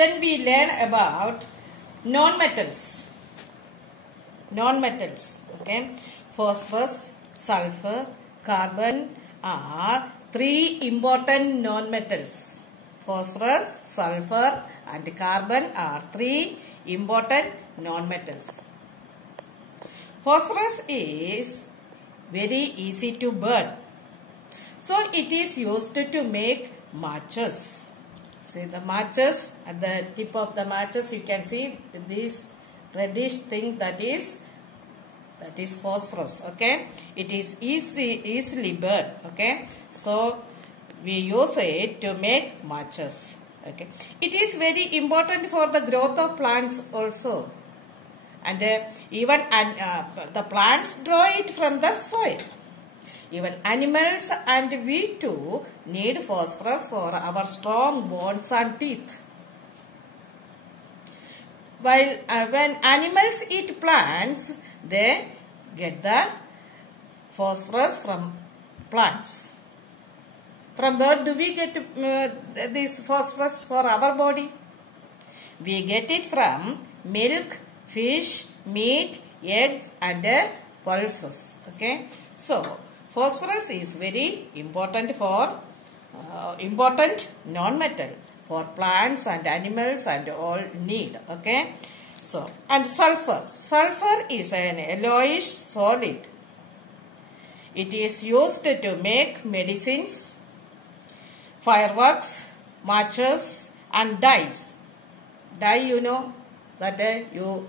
Then we learn about non-metals. Non-metals, okay. Phosphorus, sulfur, carbon are three important non-metals. Phosphorus, sulfur and carbon are three important non-metals. Phosphorus is very easy to burn. So it is used to make matches. See the matches, at the tip of the matches you can see this reddish thing that is phosphorus, okay. It is easily burned, okay. So we use it to make matches, okay. It is very important for the growth of plants also, and the plants draw it from the soil. Even animals and we too need phosphorus for our strong bones and teeth. While when animals eat plants, they get the phosphorus from plants. From where do we get this phosphorus for our body? We get it from milk, fish, meat, eggs and pulses. Okay. So phosphorus is very important for important non-metal for plants and animals and all need. Okay. So and sulfur. Sulfur is an yellowish solid. It is used to make medicines, fireworks, matches and dyes. Dye, you know that you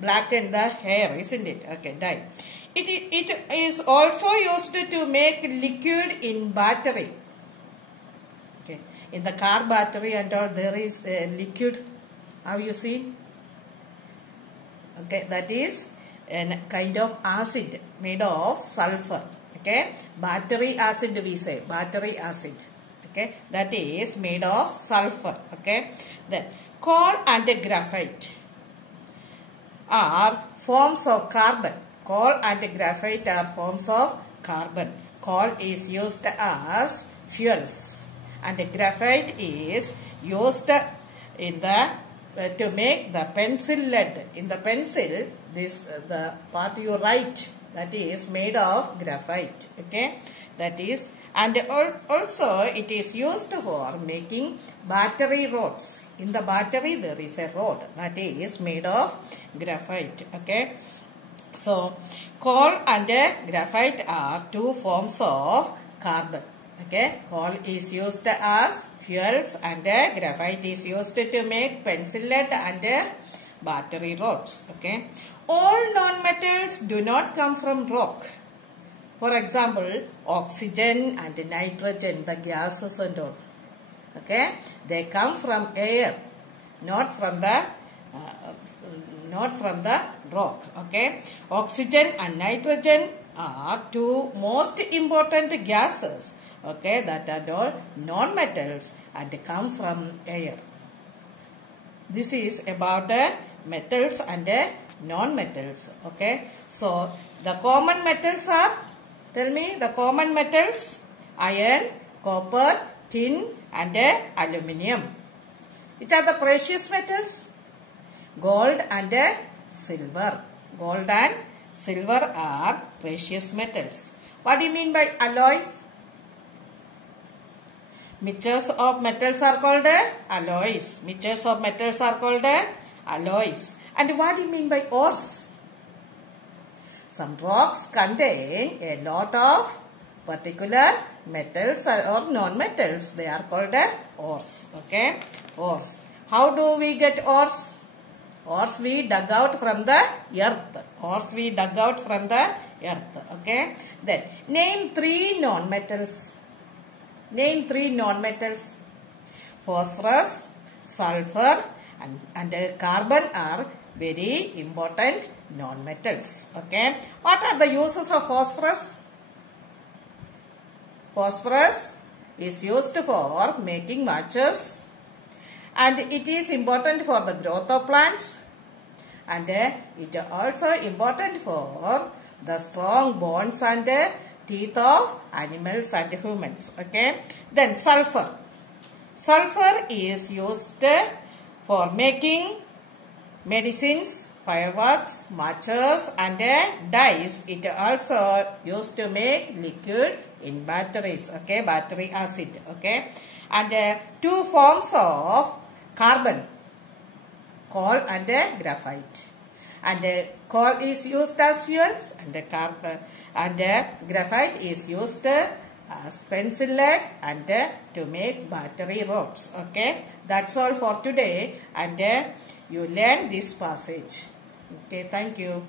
blacken the hair, isn't it? Okay, dye. It is also used to make liquid in battery. Okay, in the car battery and all there is a liquid. Have you seen? Okay, that is a kind of acid made of sulfur. Okay, battery acid we say, battery acid. Okay, that is made of sulfur. Okay, then coal and graphite are forms of carbon. Coal and graphite are forms of carbon. Coal is used as fuels and graphite is used in the to make the pencil lead. In the pencil, the part you write, that is made of graphite. Okay, that is, and also it is used for making battery rods. In the battery there is a rod that is made of graphite. Okay. So coal and graphite are two forms of carbon. Okay, coal is used as fuels and graphite is used to make pencil lead and battery rods. Okay, all non-metals do not come from rock. For example, oxygen and nitrogen, the gases and all. Okay, they come from air, not from the rock. Okay, oxygen and nitrogen are two most important gases. Okay, that are all non-metals and come from air. This is about metals and non-metals. Okay, so the common metals are, tell me the common metals: iron, copper, tin and aluminium. Which are the precious metals? Gold and silver. Gold and silver are precious metals. What do you mean by alloys? Mixtures of metals are called alloys. Mixtures of metals are called alloys. And what do you mean by ores? Some rocks contain a lot of particular metals or non-metals. They are called ores. Okay, ores. How do we get ores? Ores we dug out from the earth. Ores we dug out from the earth. Okay. Then name three non-metals. Name three non-metals. Phosphorus, sulfur and carbon are very important non-metals. Okay. What are the uses of phosphorus? Phosphorus is used for making matches and it is important for the growth of plants and it is also important for the strong bones and teeth of animals and humans. Okay. Then sulfur. Sulfur is used for making medicines, fireworks, matches and dyes. It also used to make liquid in batteries, okay, battery acid, okay. And two forms of carbon, coal and graphite. And coal is used as fuels, and carbon and graphite is used as pencil lead and to make battery rods. Okay, that's all for today, and you learn this passage. Okay, thank you.